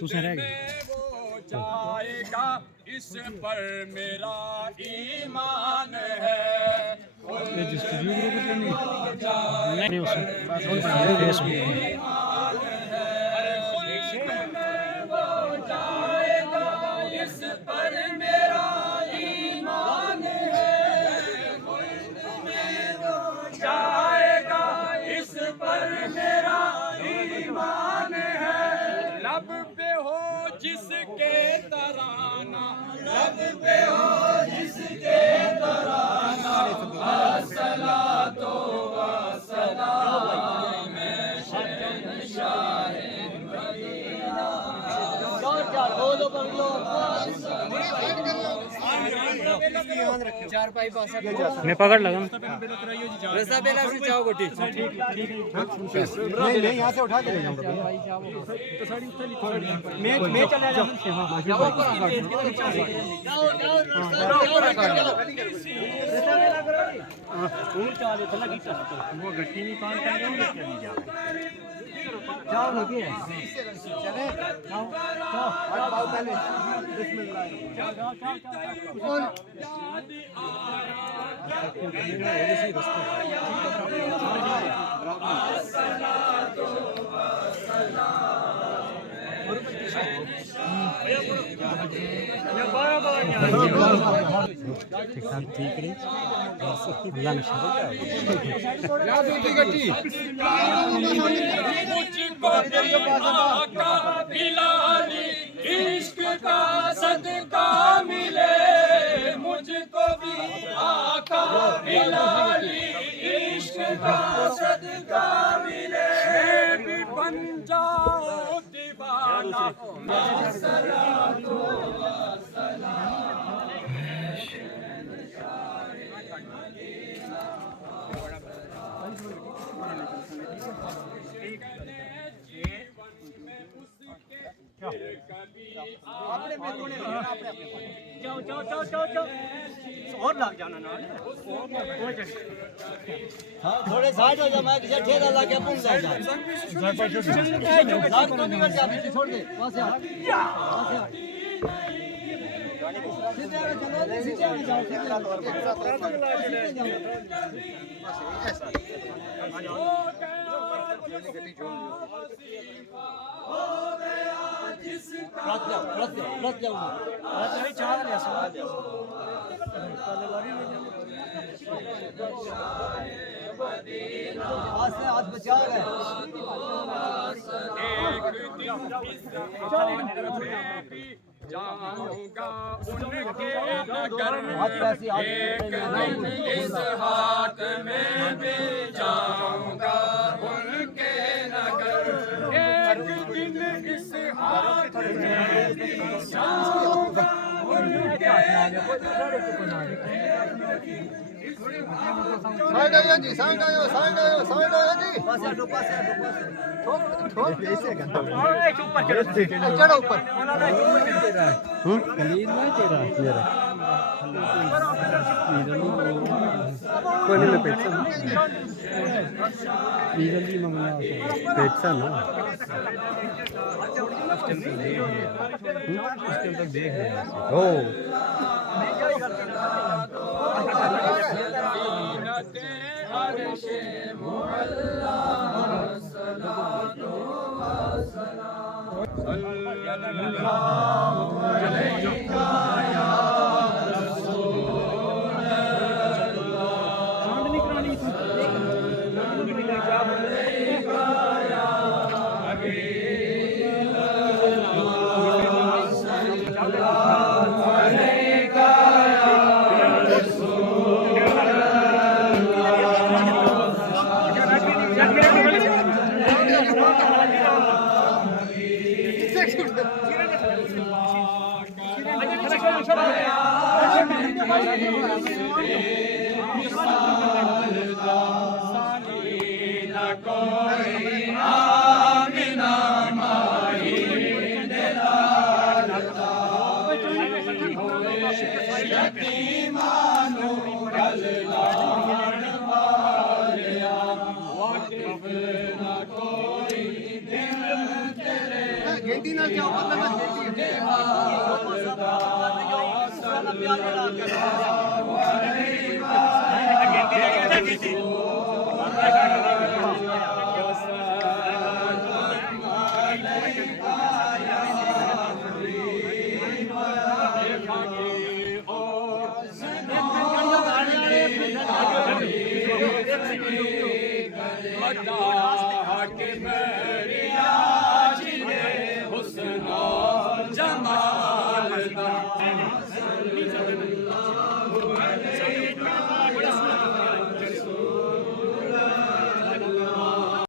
तू से रह गया जाएगा इस पर मेरा ईमान है। ये जिसकी वीडियो कुछ नहीं उसमें फेसबुक इस पर मेरा ईमान है, जाएगा इस पर मेरा ईमान है। लब पे हो जिसके तराना, लब पे हो जिसके तराना, अस्सलातो वस्सलाम शहंशाहे मदीना। मैं पकड़ लगा नहीं यहाँ से उठा के ले जाऊंगा। मैं चला जाओ लगे चले जाओ जाओ पहले ठीक है अल्लाह ने मुझको आका बिलाली इश्क का सदका मिले, मुझको भी आका बिलाली इश्क का सदका मिले। मैं भी बन जाऊं दीवाना, अस्सलातो वस्सलाम और लग जाना ना हाँ थोड़े साइड हो जा मैं किसी ठेला ला के अपन जा तो निकल जा छोड़ दे वहां से हट सीधे चलो सीधे जाओ हाथ बचा रहे जाऊंगा उनके नगर, एक दिन इस हाथ में भी जाऊंगा उनके नगर, एक दिन इस हाथ में भी जाऊंगा उनके साइड आयो जी साइड आयो जी पास हटो ठोक ऐसे करता चढ़ो ऊपर कलील में तेरा कोने में पेट जल्दी मंगना पेट ना उसके तक देख ओ ਖੇਤੀ ਨਾਲ ਜਾਓ ਪਤਾ ਨਾ ਵੱਡਾ ਹਾਕਿਮ